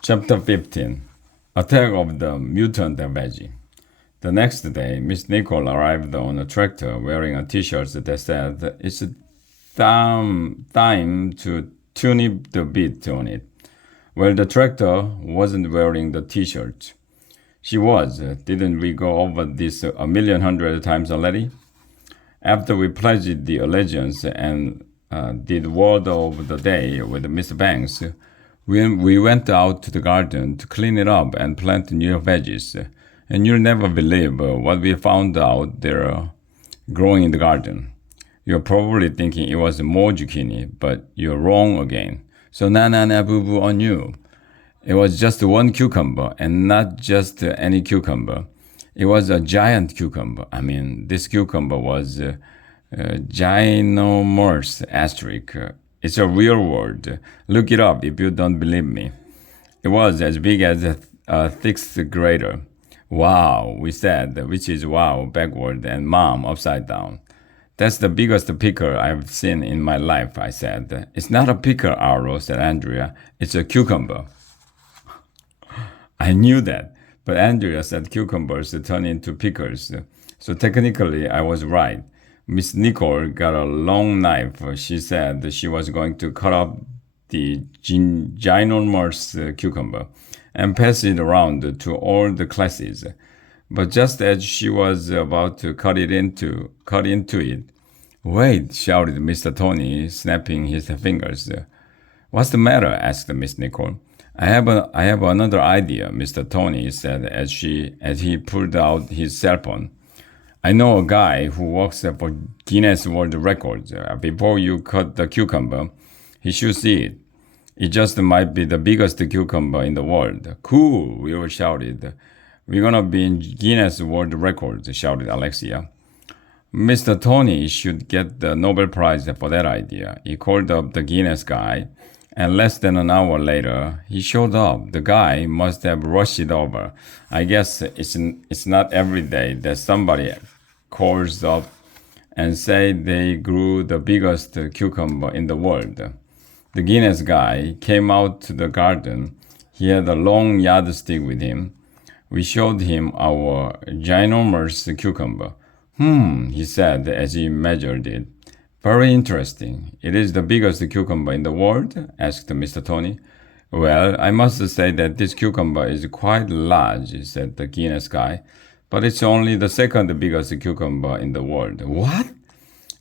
Chapter 15 Attack of the Mutant Veggie. The next day, Miss Nicole arrived on a tractor wearing a t-shirt that said, "It's time to tune the beat on it." Well, the tractor wasn't wearing the t-shirt. She was. Didn't we go over this a million hundred times already? After we pledged the allegiance and did word of the day with Miss Banks, we went out to the garden to clean it up and plant new veggies. And you'll never believe what we found out there growing in the garden. You're probably thinking it was more zucchini, but you're wrong again. So na boo boo on you. It was just one cucumber, and not just any cucumber. It was a giant cucumber. I mean, this cucumber was ginormous asterisk. It's a real word. Look it up if you don't believe me. It was as big as a sixth grader. Wow, we said, which is wow backward and mom upside down. That's the biggest picker I've seen in my life, I said. It's not a picker, Arlo, said Andrea. It's a cucumber. I knew that, but Andrea said cucumbers turn into pickers. So technically, I was right. Miss Nicole got a long knife. She said she was going to cut up the ginormous cucumber and pass it around to all the classes. But just as she was about to cut into it, "Wait!" shouted Mr. Tony, snapping his fingers. "What's the matter?" asked Miss Nicole. I have another idea," Mr. Tony said as he pulled out his cell phone. "I know a guy who works for Guinness World Records. Before you cut the cucumber, he should see it. It just might be the biggest cucumber in the world." "Cool," we all shouted. "We're gonna be in Guinness World Records," shouted Alexia. "Mr. Tony should get the Nobel Prize for that idea." He called up the Guinness guy, and less than an hour later, he showed up. The guy must have rushed it over. I guess it's not every day that somebody calls up and say they grew the biggest cucumber in the world. The Guinness guy came out to the garden. He had a long yardstick with him. We showed him our ginormous cucumber. He said as he measured it. "Very interesting. It is the biggest cucumber in the world?" asked Mr. Tony. "Well, I must say that this cucumber is quite large," said the Guinness guy. "But it's only the second biggest cucumber in the world." "What?"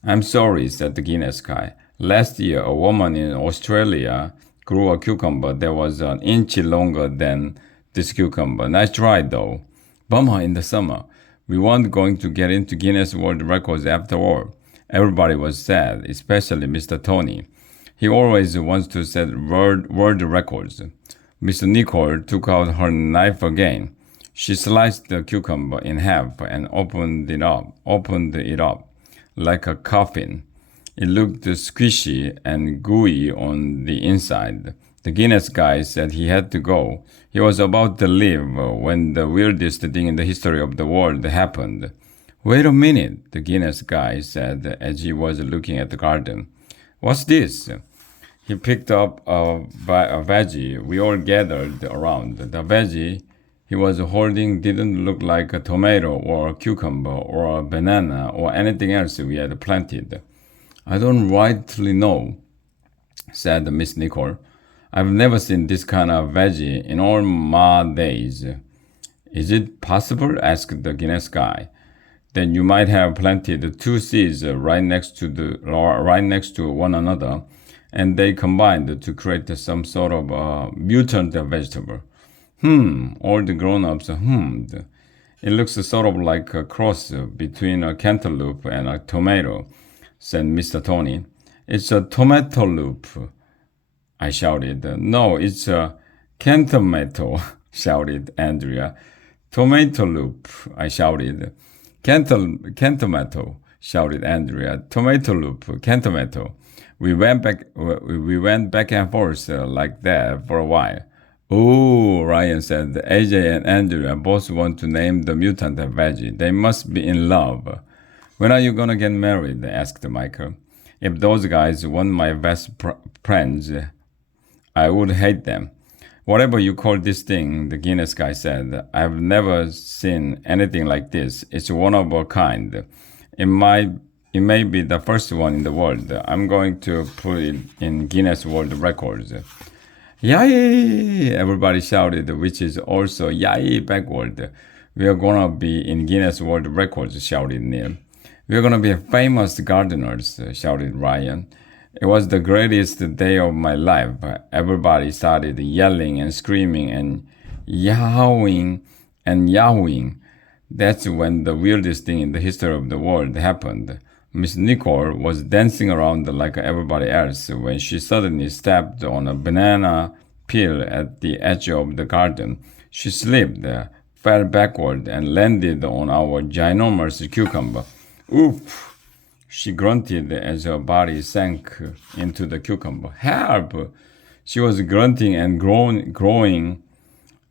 "I'm sorry," said the Guinness guy. "Last year, a woman in Australia grew a cucumber that was an inch longer than this cucumber. Nice try, though. Bummer in the summer. We weren't going to get into Guinness World Records after all." Everybody was sad, especially Mr. Tony. He always wants to set world records. Mr. Nicole took out her knife again. She sliced the cucumber in half and opened it up like a coffin. It looked squishy and gooey on the inside. The Guinness guy said he had to go. He was about to leave when the weirdest thing in the history of the world happened. "Wait a minute," the Guinness guy said as he was looking at the garden. "What's this?" He picked up a veggie. We all gathered around. The veggie he was holding didn't look like a tomato or a cucumber or a banana or anything else we had planted. "I don't rightly know," said Miss Nicole. "I've never seen this kind of veggie in all my days." "Is it possible?" asked the Guinness guy. "Then you might have planted two seeds right next to one another, and they combined to create some sort of mutant vegetable." All the grown-ups hummed. "It looks sort of like a cross between a cantaloupe and a tomato," said Mr. Tony. "It's a tomato loop," I shouted. "No, it's a cantomato," shouted Andrea. "Tomato loop," I shouted. Cantomato," shouted Andrea. "Tomato loop, cantomato." We went back and forth like that for a while. "Oh," Ryan said. "AJ and Andrea both want to name the mutant veggie. They must be in love." "When are you gonna get married?" asked Michael. "If those guys weren't my best friends, I would hate them." Whatever you call this thing, the Guinness guy said, I've never seen anything like this. It's one of a kind. It might it may be the first one in the world. I'm going to put it in Guinness World Records. Yay! Everybody shouted, which is also yay backward. We are gonna be in Guinness World Records, shouted Neil. We are gonna be famous gardeners, shouted Ryan. It was the greatest day of my life. Everybody started yelling and screaming and yahooing and yahooing. That's when the weirdest thing in the history of the world happened. Miss Nicole was dancing around like everybody else when she suddenly stepped on a banana peel at the edge of the garden. She slipped, fell backward, and landed on our ginormous cucumber. Oof! She grunted as her body sank into the cucumber. Help! She was grunting and groaning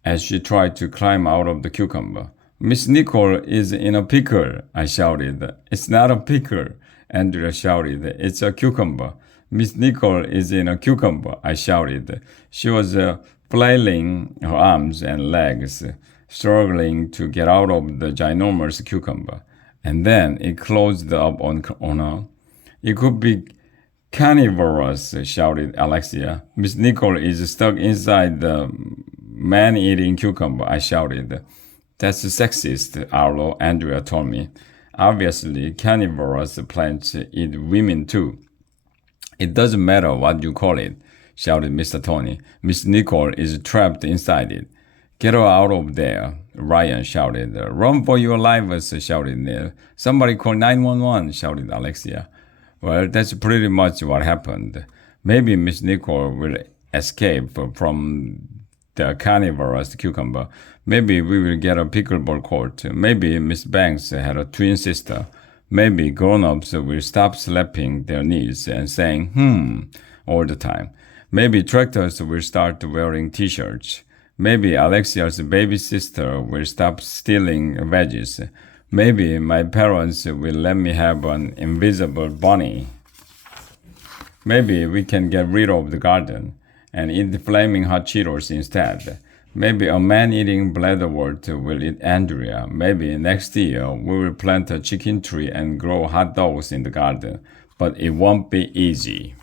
as she tried to climb out of the cucumber. Miss Nicole is in a pickle, I shouted. It's not a pickle, Andrea shouted. It's a cucumber. Miss Nicole is in a cucumber, I shouted. She was flailing her arms and legs, struggling to get out of the ginormous cucumber. And then it closed up on her. It could be carnivorous, shouted Alexia. Miss Nicole is stuck inside the man-eating cucumber, I shouted. That's sexist, Arlo, Andrea told me. Obviously, carnivorous plants eat women too. It doesn't matter what you call it, shouted Mr. Tony. Miss Nicole is trapped inside it. Get her out of there, Ryan shouted. Run for your lives, shouted Neil. Somebody call 911, shouted Alexia. Well, that's pretty much what happened. Maybe Miss Nicole will escape from the carnivorous cucumber. Maybe we will get a pickleball court. Maybe Miss Banks had a twin sister. Maybe grown-ups will stop slapping their knees and saying, all the time. Maybe tractors will start wearing t-shirts. Maybe Alexia's baby sister will stop stealing veggies. Maybe my parents will let me have an invisible bunny. Maybe we can get rid of the garden and eat flaming hot Cheetos instead. Maybe a man-eating bladderwort will eat Andrea. Maybe next year we will plant a chicken tree and grow hot dogs in the garden. But it won't be easy.